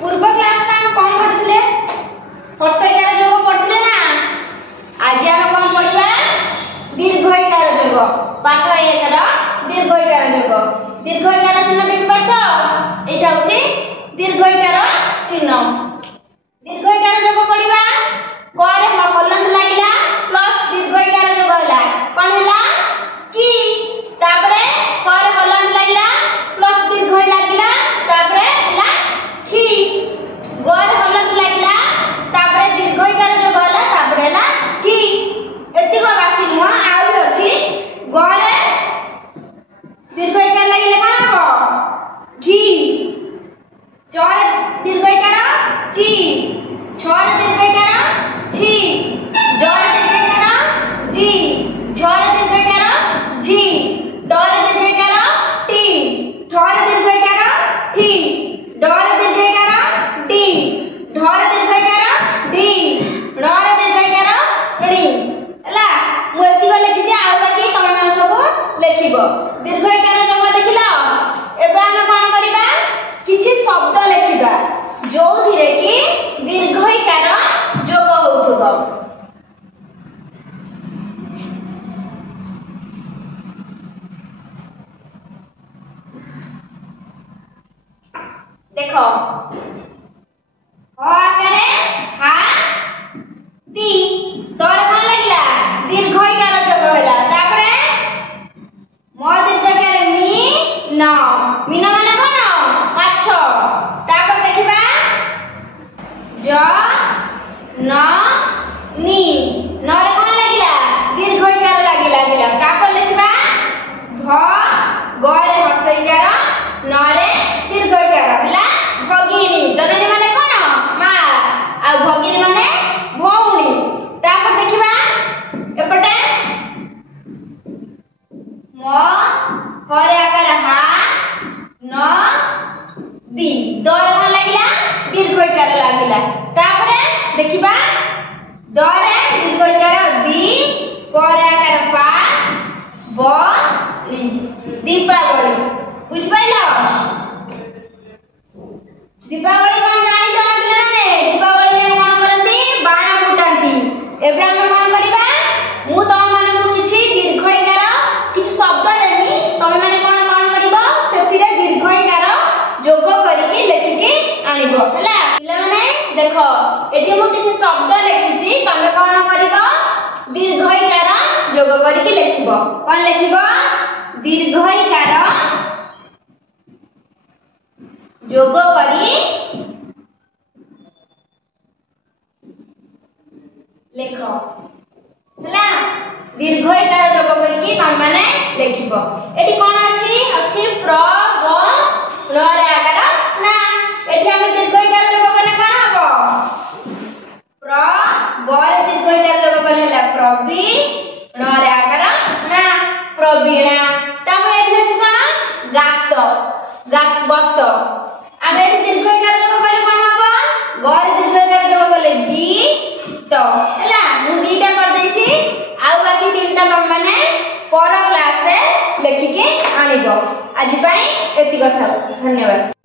पूर्व क्लास में हम कौन पढ़िले हर्षईकार योग पढ़िले ना। आज हम कौन पढ़िबा दीर्घईकार योग पाठ 1 रा दीर्घईकार योग। दीर्घईकार चिन्ह देखि पाछ एटा होची दीर्घईकार चिन्ह। दीर्घईकार योग पढ़िबा कोरे हलंत लागिला प्लस दीर्घईकार योग होला कोन होला की तापरे कोरे हलंत लागिला प्लस दीर्घई लागिला तापरे होला की गोर हलंत लागिला तापरे दीर्घईकार योग होला तापरे होला की। एतिको बाकी न आउ अछि गोरे दीर्घईकार लागिले कोन हबो की चोर दीर्घईकार ची छोर दीर्घईकार छी जोर दीर्घईकार जी झोर दीर्घईकार झी डोर दीर्घईकार टी ठोर दीर्घईकार ठी डोर दीर्घईकार डी ढोर दीर्घईकार ढी ढोर दीर्घईकार णी हला मु एति को लिखि आ बाकी तमन सब लिखिबो। दीर्घईकार योग देखिलो एबे हम कोन करिबा किछि शब्द लिखिबा जो धीरे कि दीर्घईकार योग होउथबो। देखो ह आकारे हाथी तोर कोन लागला दीर्घईकार योग होला तापरे म दीर्घईकार मी न मीन माने कोन माछ तापर देखिबा ज न नी नर कोन लागिला दीर्घईकार लागिला तापर लिखबा भ गरे हर्षईकार नरे दीर्घईकार होला भगिनी। जननी माने कोन मा आ भगिनी माने भौणी। तापर देखिबा एपटे म करे आकार हा न दी दर कोन लागिला दीर्घईकार लागिला तापर देखिबा दरे दीर्घईकार दी करे आकार पा ब ली दीपावली बुझ पाइलो। दीपावली कोन जानि जानले माने दीपावली में कोन करंती बाण फुटांती। एबे हम कोन करिबा मु तम माने को किछि दीर्घईकार किछि शब्द देबी तमे माने कोन करिबो सेतिरे दीर्घईकार योग करिकि लेखिकि आनिबो हला। पिला माने देखो एठी मु किछि शब्द लिखिछि तमे कोन करिबो दीर्घईकार योग करिकि लेखिबो। कोन लेखिबो दीर्घईकार योग करी लेख हला। दीर्घईकार योग करिकि तमे माने लेखिबो। एठी कोन अछि प्र व र रे आकार ना एठी हम दीर्घईकार योग कने कोन हबो प्र व रे दीर्घईकार योग कने होला प्रबी र रे आकार ना प्रवीणा। तापर एठी अछि कोन गात गात बत आबे दीर्घईकार योग कले कोन हबो गरे दीर्घईकार योग कले गी तो हला। मु दीटा कर दैछि आ बाकी तीनटा तम माने पर क्लास रे लेखिके आनिबो। आज पई एति कथा धन्यवाद।